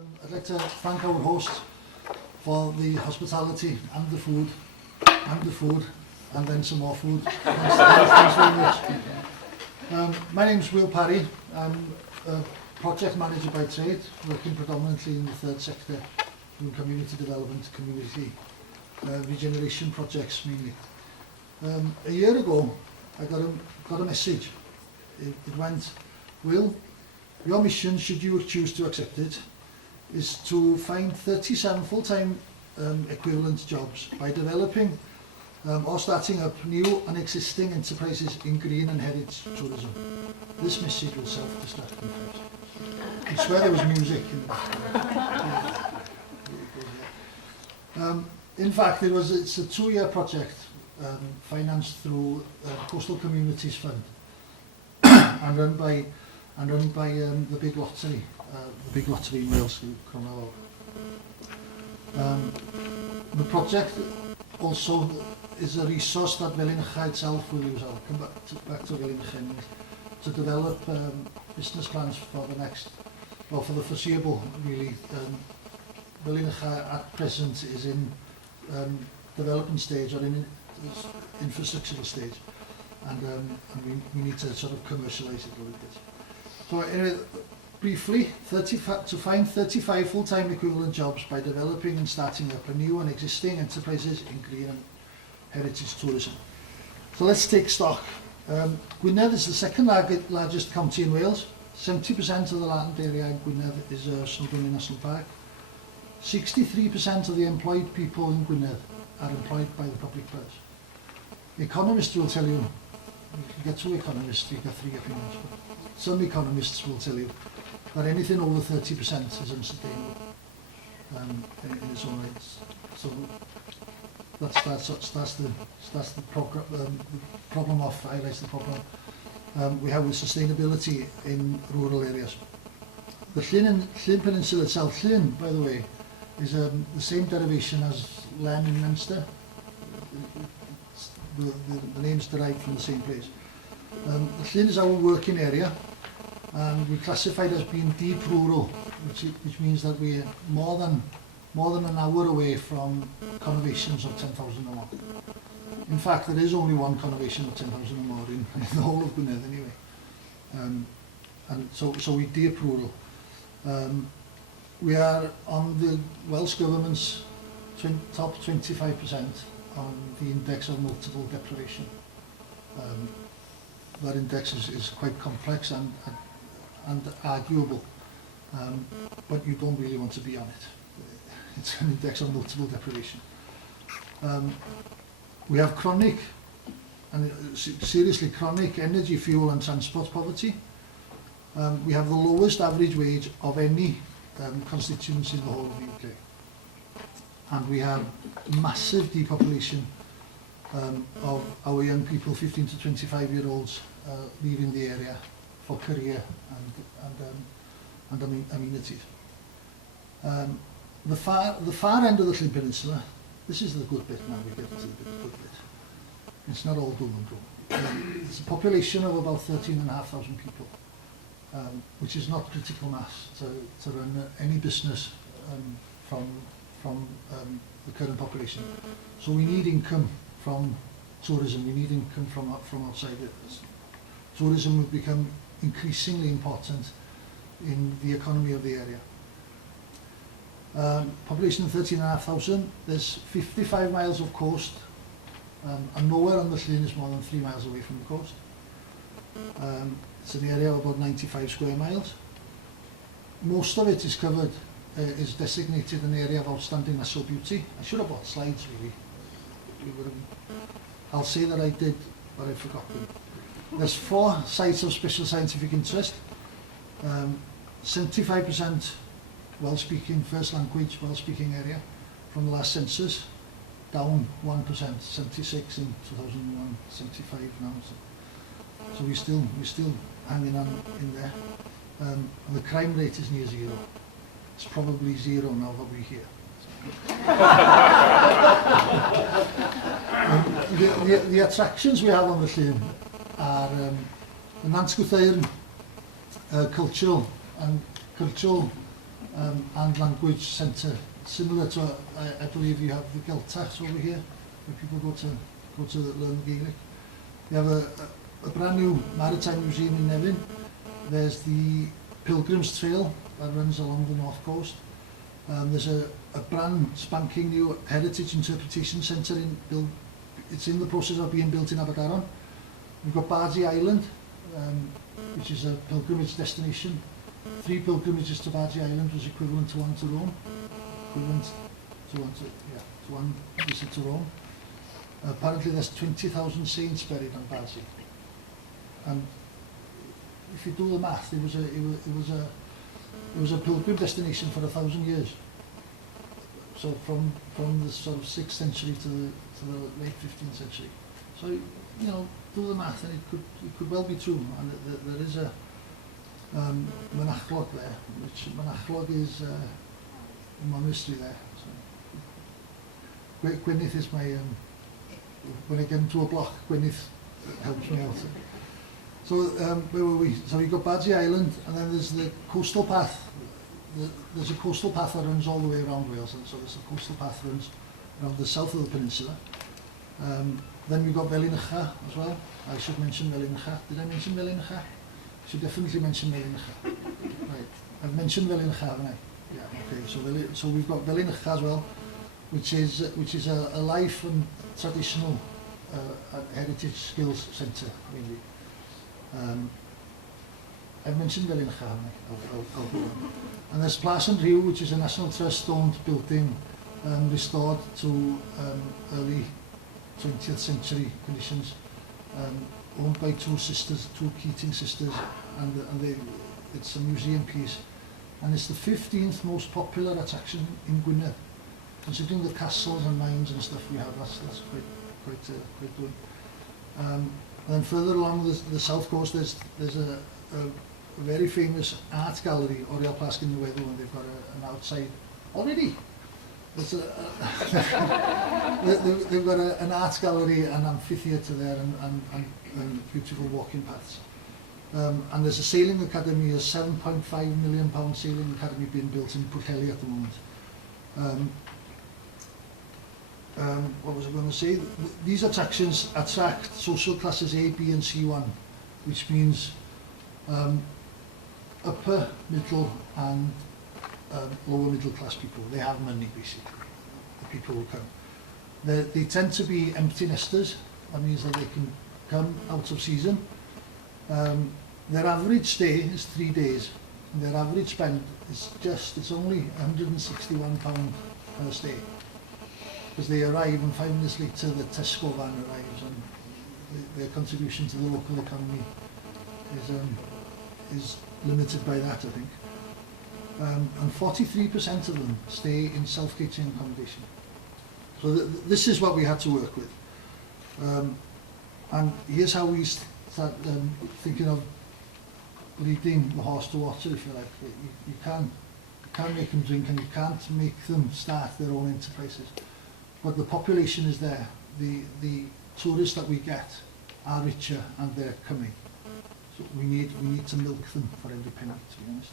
I'd like to thank our host for the hospitality and the food, and then some more food. Thanks very much. My name's Will Parry. I'm a project manager by trade, working predominantly in the third sector, doing community development, community regeneration projects mainly. A year ago, I got a message. It went, Will, your mission, should you choose to accept it, is to find 37 full-time equivalent jobs by developing or starting up new and existing enterprises in green and heritage tourism. This message will self-destruct. I swear there was music in the background. In fact, it's a 2-year project financed through Coastal Communities Fund and run by the big lottery in Wales, Cronol. The project also is a resource that Felin Uchaf itself will use. I'll come back to Felin Uchaf to develop business plans for for the foreseeable, really. Felin Uchaf at present is in development stage or in infrastructural stage, and we need to sort of commercialise it a little bit. So anyway, briefly, to find 35 full-time equivalent jobs by developing and starting up a new and existing enterprises in green and heritage tourism. So let's take stock. Gwynedd is the second largest county in Wales. 70% of the land area in Gwynedd is Snowdonia National Park. 63% of the employed people in Gwynedd are employed by the public purse. Economists will tell you, if you get to economists, you get 3 opinions, but some economists will tell you that anything over 30% is unsustainable in its own rights. So that's the problem off, highlights the problem we have with sustainability in rural areas. The Llyn Peninsula itself, Llyn, by the way, is the same derivation as Len in Munster. The name's derived from the same place. Llyn is our working area, and we classified as being deep rural, which means that we're more than an hour away from conurbations of 10,000 or more. In fact, there is only one conurbation of 10,000 or more in the whole of Gwynedd anyway. And so we're deep rural. We are on the Welsh Government's top 25% on the index of multiple deprivation. That index is quite complex and arguable, but you don't really want to be on it. It's an index of multiple deprivation. We have chronic, and seriously chronic, energy, fuel and transport poverty. We have the lowest average wage of any constituency in the whole of the UK. And we have massive depopulation of our young people, 15 to 25-year-olds, leaving the area for career and amenities. The far end of the Llyn Peninsula, this is the good bit now, we get to the good bit. It's not all doom and gloom. It's a population of about 13,500 people, which is not critical mass to run any business from the current population. So we need income from tourism, we need income from outside it. Tourism will become increasingly important in the economy of the area. Population of 13,500, there's 55 miles of coast, and nowhere on the Llyn is more than 3 miles away from the coast. It's an area of about 95 square miles. Most of it is covered, is designated an area of outstanding natural beauty. I should have brought slides really. I'll say that I did, but I forgot them. There's 4 sites of special scientific interest. 75% Welsh-speaking, first language Welsh-speaking area from the last census, down 1%, 76 in 2001, 75 now. So we're still hanging on in there. And the crime rate is near 0. It's probably 0 now that we're here. The attractions we have on the Llyn are the Nant Gwthaeyrn cultural and language centre, similar to, I believe you have the Geltacht over here, where people go to learn Gaelic. You have a brand new maritime museum in Nevin. There's the Pilgrims Trail that runs along the north coast. There's a brand spanking new heritage interpretation centre it's in the process of being built in Abergaron. We've got Bardsey Island, which is a pilgrimage destination. 3 pilgrimages to Bardsey Island was equivalent to 1 to Rome. To one visit to Rome. Apparently there's 20,000 saints buried on Bardsey. And if you do the math, it was a pilgrim destination for 1,000 years. So from the sort of 6th century to the late 15th century. So, you know, do the math, and it could well be true. And there is a Monachlog there, which Monachlog is a monastery there. So Gwynedd is my when I get into a block, Gwynedd helps me out. So where were we? So you've got Bardsey Island, and then there's the coastal path. There's a coastal path that runs all the way around Wales, and so there's a coastal path that runs around the south of the peninsula. Then we've got Felin Uchaf as well. I should mention Felin Uchaf. Did I mention Felin Uchaf? I should definitely mention Felin Uchaf. Right, I've mentioned Felin Uchaf, haven't I? Yeah, okay. So we've got Felin Uchaf as well, which is a life and traditional heritage skills centre, really. I've mentioned Felin Uchaf, haven't I? I'll go on. And there's Plas and Rhyw, which is a National Trust owned building restored to early 20th century conditions, owned by 2 sisters, 2 Keating sisters, and it's a museum piece. And it's the 15th most popular attraction in Gwynedd. Considering the castles and mines and stuff we have, that's quite good. And then further along the south coast, there's a very famous art gallery, Oriel Plas in the Weather, and they've got an outside already. There's they've got an art gallery, an amphitheatre there, and beautiful walking paths. And there's a sailing academy, a £7.5 million sailing academy being built in Pwllheli at the moment. What was I going to say? These attractions attract social classes A, B and C1, which means upper, middle and lower middle class people. They have money, basically, the people who come. They tend to be empty nesters. That means that they can come out of season. Their average stay is 3 days, and their average spend is it's only £161 per stay. Because they arrive, and 5 minutes later the Tesco van arrives, and their contribution to the local economy is limited by that, I think. And 43% of them stay in self-catering accommodation. So this is what we had to work with. And here's how we start thinking of leading the horse to water, if you like. You can't make them drink, and you can't make them start their own enterprises. But the population is there. The tourists that we get are richer, and they're coming. So we need to milk them for every penny, to be honest.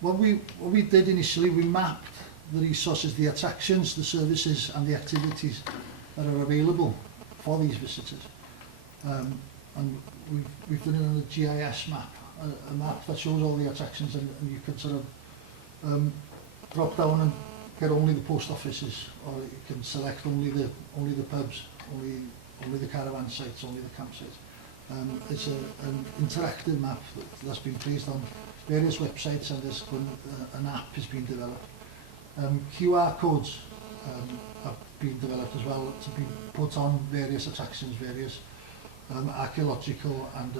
What we did initially, we mapped the resources, the attractions, the services and the activities that are available for these visitors. And we've done it on a GIS map, a map that shows all the attractions, and you can sort of drop down and get only the post offices, or you can select only the pubs, only the caravan sites, only the campsites. It's an interactive map that's been placed on various websites, and there's an app has been developed. QR codes have been developed as well to be put on various attractions, various archaeological and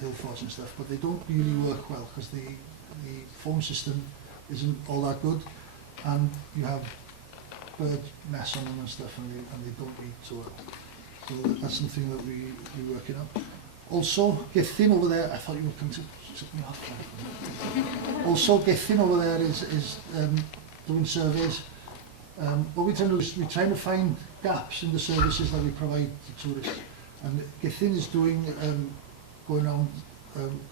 hill forts and stuff, but they don't really work well because the phone system isn't all that good, and you have bird mess on them and stuff, and they don't read to it. So that's something that we're working on. Also, Gethin over there, I thought you would come to sit me off. Also, Gethin over there is doing surveys. What we're trying to do is we're trying to find gaps in the services that we provide to tourists. And Gethin is doing, going around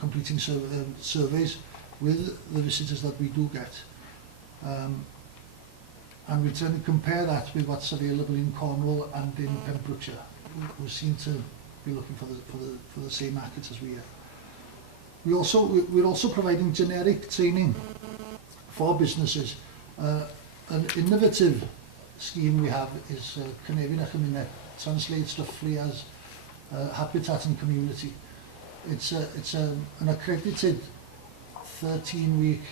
completing surveys with the visitors that we do get. And we try to compare that with what's available in Cornwall and in Pembrokeshire, who seem to be looking for the same markets as we are. We're also providing generic training for businesses. An innovative scheme we have is Cynefin a Chymuned, translates roughly as Habitat and Community. It's an accredited 13-week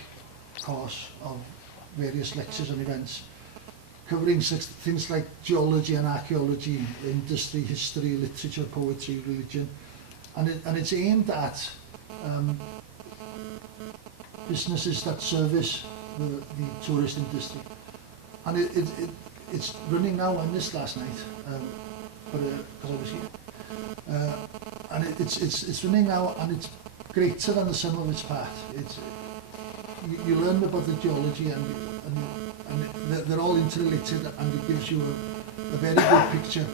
course of various lectures and events, covering things like geology and archaeology, industry, history, literature, poetry, religion, and it's aimed at businesses that service the tourist industry. And it's running now. I missed last night, because I was here. And it's running now, and it's greater than the sum of its parts. You learn about the geology, and they're all interrelated, and it gives you a very good picture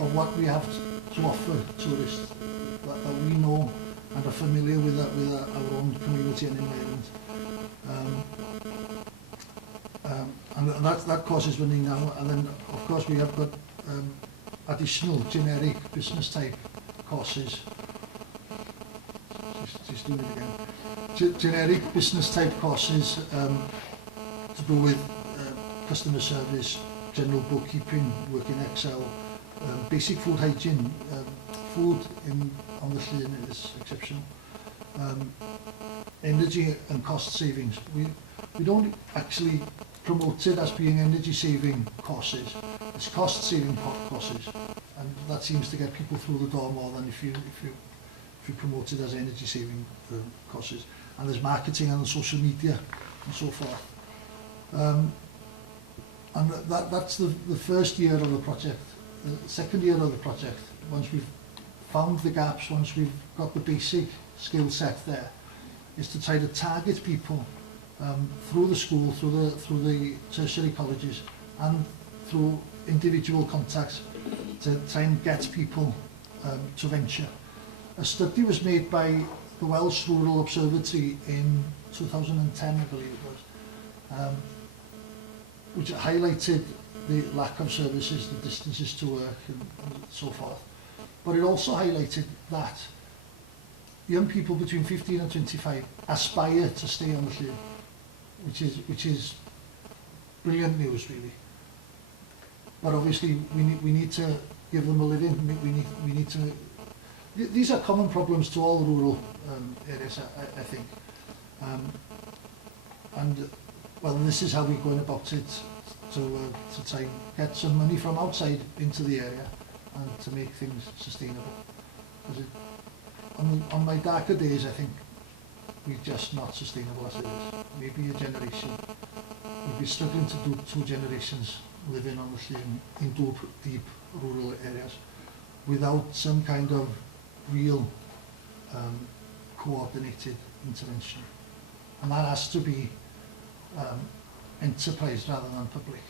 of what we have to offer tourists that we know and are familiar with our own community and environment. And that course is running now, and then of course we have got additional generic business type courses. Just doing it again. Generic business type courses to do with customer service, general bookkeeping, work in Excel, basic food hygiene. Food on the Llyn is exceptional. Energy and cost savings. We don't actually promote it as being energy saving courses. It's cost saving courses, and that seems to get people through the door more than if you promote it as energy saving courses. And there's marketing and social media and so forth. And that's the first year of the project. The second year of the project, once we've found the gaps, once we've got the basic skill set there, is to try to target people through the school, through the tertiary colleges, and through individual contacts to try and get people to venture. A study was made by the Welsh Rural Observatory in 2010, I believe it was, which highlighted the lack of services, the distances to work, and so forth. But it also highlighted that young people between 15 and 25 aspire to stay on the Llyn, which is brilliant news, really. But obviously we need to give them a living. We need to. These are common problems to all rural areas, I think. And well, this is how we're going about it, to try and get some money from outside into the area and to make things sustainable. Because on my darker days, I think we're just not sustainable as it is. Maybe a generation. We'll be struggling to do 2 generations living on the Llyn in deep rural areas without some kind of real coordinated intervention. And that has to be enterprise rather than public.